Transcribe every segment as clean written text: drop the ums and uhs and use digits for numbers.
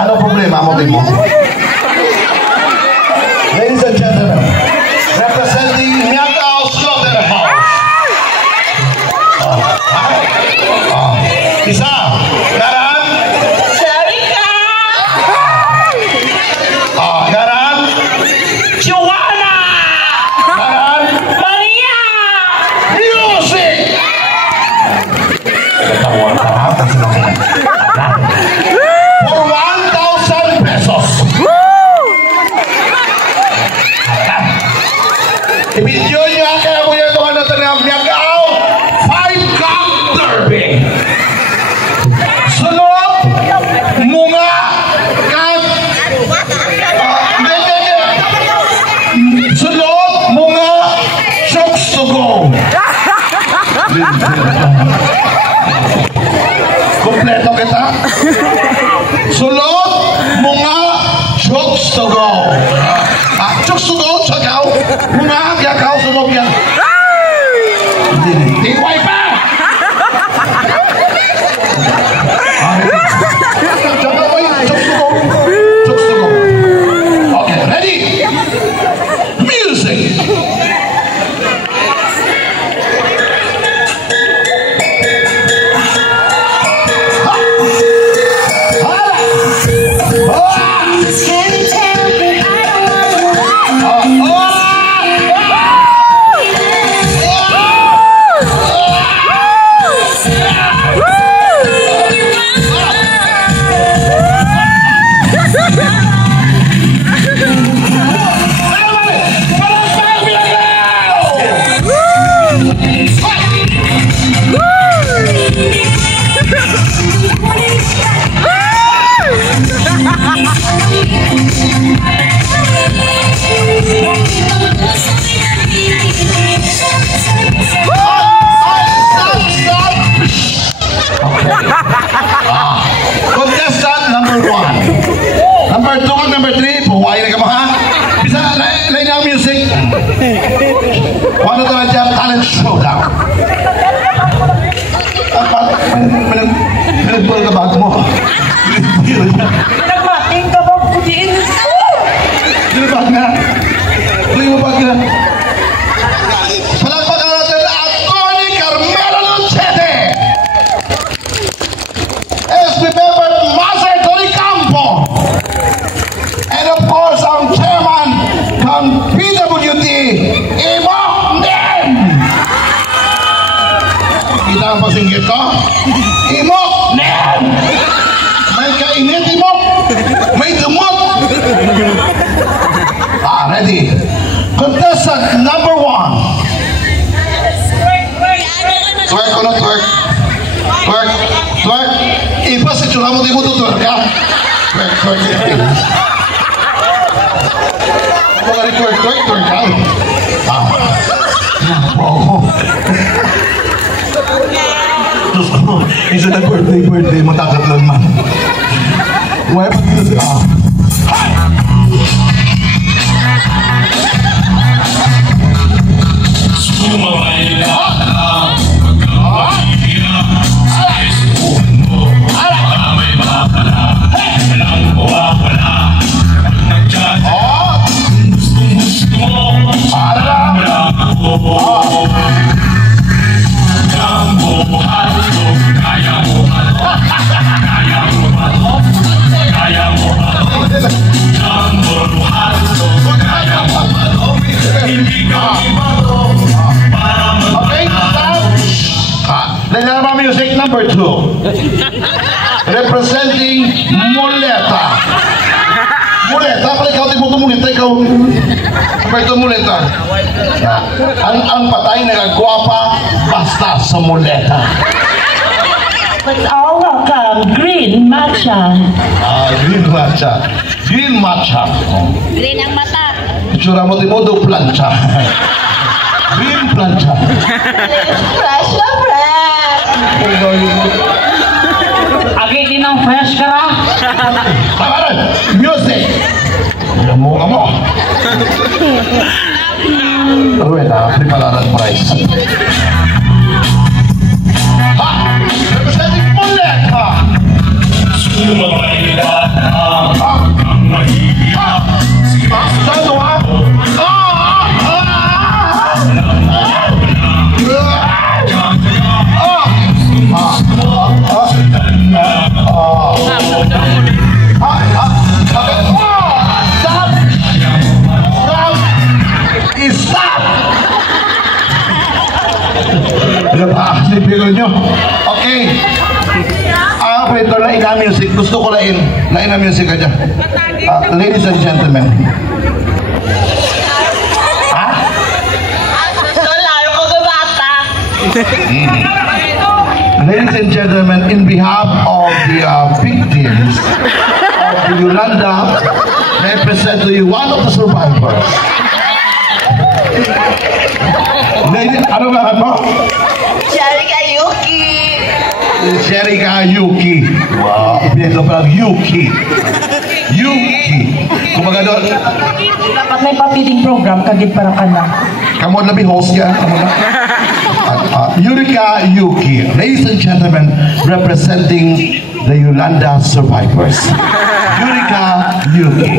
Ano problema mo din mo? Ladies and gentlemen, representing Miagao Slaughterhouse. Isa, Garan. Jerica. Garan. Joanna. Garan. Maria. Music. For 1,000 pesos. I-video nyo kaya mo yung mga natanong Miagao 5-Cup Derby. Sunod, mga sunod, mga chokes to go. Kompleto kita. Sunod, mga chokes to go. Chokes to go, sagaw. Mga Miagao sunod yan. Hindi ko ay pa. Okay, ready? Music. Contestant number 1. Number 2 at number 3, buhay na ka mga. Bisa, lain ang music. Ano ito na dyan? Talent showdown. Pinagpul ka bago mo. Nagmating ka ba po din? Pinagpul nga. Pinagpul nga. Palagpakan natin Atty. Carmelo Lucete. SB member Master Tony Campo. And of course, ang chairman ng PWD, Imo Nem. Kita ang pasinggit ko? Imo Nem. May kainit, Imo. May dumot. Ready? Contestant number 1. Twerk o na twerk? Twerk. Twerk. Ipa sa tsura mo, di mo tutwerk ka? Twerk, twerk. Ako ka rin twerk, twerk, twerk ka. Diyos ko, isa na birthday, magkakatlan man. Wala pa dito siya. Hindi ka iba para Leilama Music number 2. Representing Muleta. Muleta, pala ikaw mo ito muleta, ikaw. Apa ito muleta? Ang patay nagagwapa basta sa muleta. Let's all welcome Green Matcha. Green matcha. Green matcha. Green ang mata. Itsura mo timodo plancha. Green plancha. Fresh na fresh. Agi din ang fresh ka ra. Tawaran! Music! Mo mo. Rueda, prepararan price. Ha! Representing Muleta! Saan ha? Stop! Sipilon nyo. Okay. Operator, lain na music. Gusto ko lain. Lain na music ka dyan. Ladies and gentlemen. Ha? Lalo ko sa bata. Ladies and gentlemen, in behalf of the victims of the Yolanda, I present to you one of the survivors. Ladies, ano ba mo? Sherika Yuki. Sherika Yuki. Wow, pinito pa lang Yuki. Yuki. Kumaga doon. Dapat may papiling program kagit para ka na. Kamu na host ka? Kamu na? Yurika Yuki. Ladies and gentlemen, representing the Yolanda survivors. Yurika Yuki.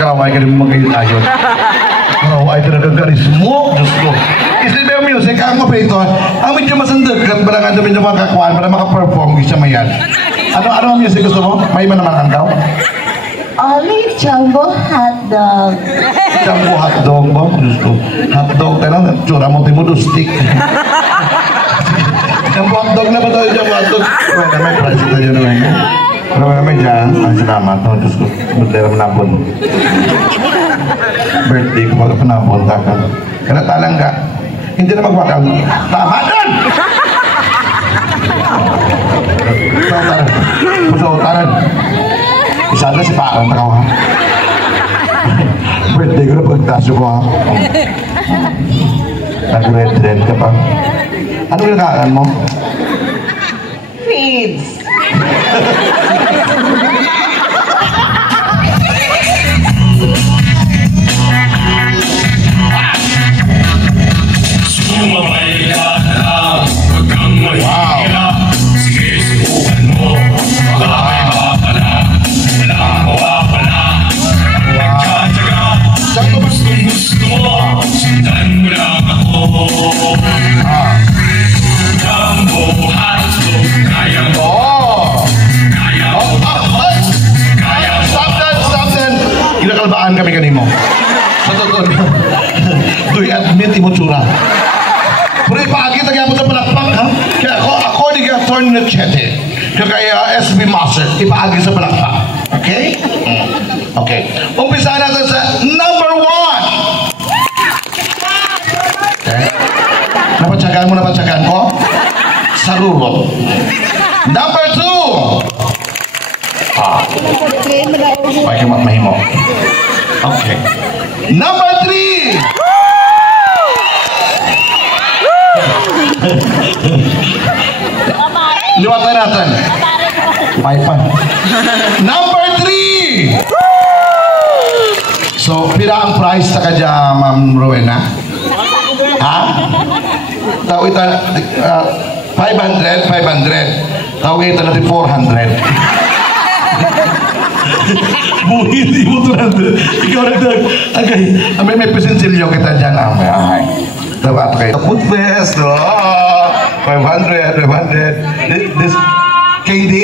Karaway ka rin magkayot ayon. Karaway talaga garis mo. Diyos ko. Isip yung music, ang operator, ang medyo masandagan para nga medyo makakuhaan, para makaperform isa mayan. Ano ang music gusto mo? May man naman ang daw? Olive Jumbo Hotdog. Jumbo hotdog ba? Diyos ko. Hotdog ka lang, tsura mo timo stick. Jumbo hotdog na ba tayo? Jumbo hotdog? Well, may price ito dyan naman. Pero may dyan, ang salamat. Diyos ko, butlera manapon. Birthday ko pala panapon, takal. Kaya talang ka. Hindi na magwakal. Tama doon! Puso-utaran. Isa na si Paang na ha. Birthday ko na pagtasyo ko ha. Nag-red-red ka pa. Ano kinakaan mo? Feeds. Kinakalbaan kami kanimo. Sa totoo. Do'y admit imo tsura. Pero ipagit ang yapon sa palakpak, ha? Kaya ako di ka Atty. Nachete. Kaya SB Master, ipagit sa palakpak. Okay? Okay. Umpisa natin sa number 1. Okay? Napatsagaan mo, napatsagaan ko? Sarurot. Number 2. Pakai mat mahimo. Okay. Number 3. Liwatan natin. Paipan. Number 3. So, pila ang price sa kadya, Ma'am Rowena? Ha? Tao ita 500. Tawitan natin 400. Buhin, di mo 200. Ikaw nagdag. Okay, may presensilyo kita dyan. Ay. Dapat kayo. Food Fest. 500. This KD?